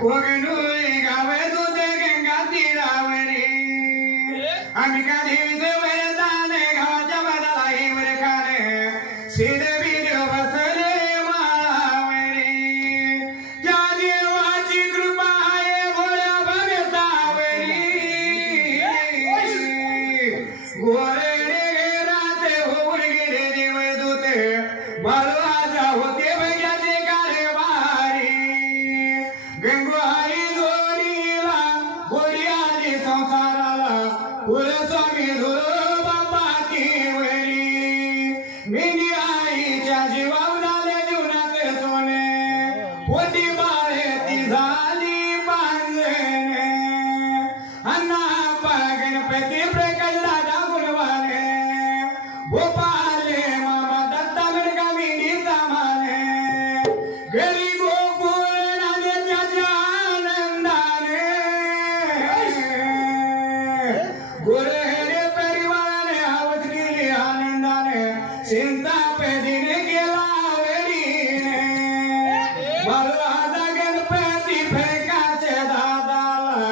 कोगनोळी गावे दूध गंगा तीरावरी आम्ही कधीच वैदाने गावाच्या बदला हिवर खाणे शिर बीर बसले माळावरी त्या देवाची कृपा आहे भोळ्या भगतावरी गोरे राते होऊन गेले देवदूत बाळवाजा होते भैयाचे कारभारी गंगूबाई जोडीला गोडी आली संसाराला कुलस्वामी धुरो बापाची वरी मेंढी आईच्या जीवावराले जीवनाचे सोने पोटी बाळे ती झाली पांजणे अण्णा गणपती प्रकट दादा गुणवाने भोपाले मामा दत्ता गडका मेंढीचा माने घरी गोकुळ राजाच्या आनंदाने गोरे परिवाराने आवाज केली आनंदाने चिंता पेदीने गेला वेरीने बाळवाचा गणपती फेकाचे दादाला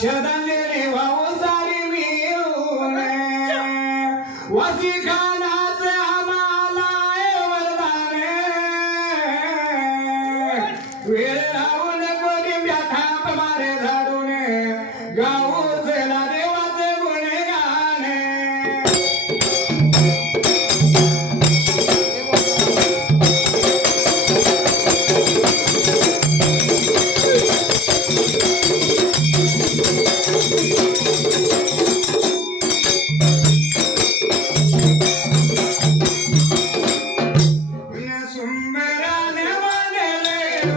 श्रद्धांजली वाहू सारी मिळूने वासी खानाचे आम्हाला वरदाने वेळ राहून कोणी थाप मारे झाडूने गाऊ चला देवाचे गुणे गाणे सुंदराने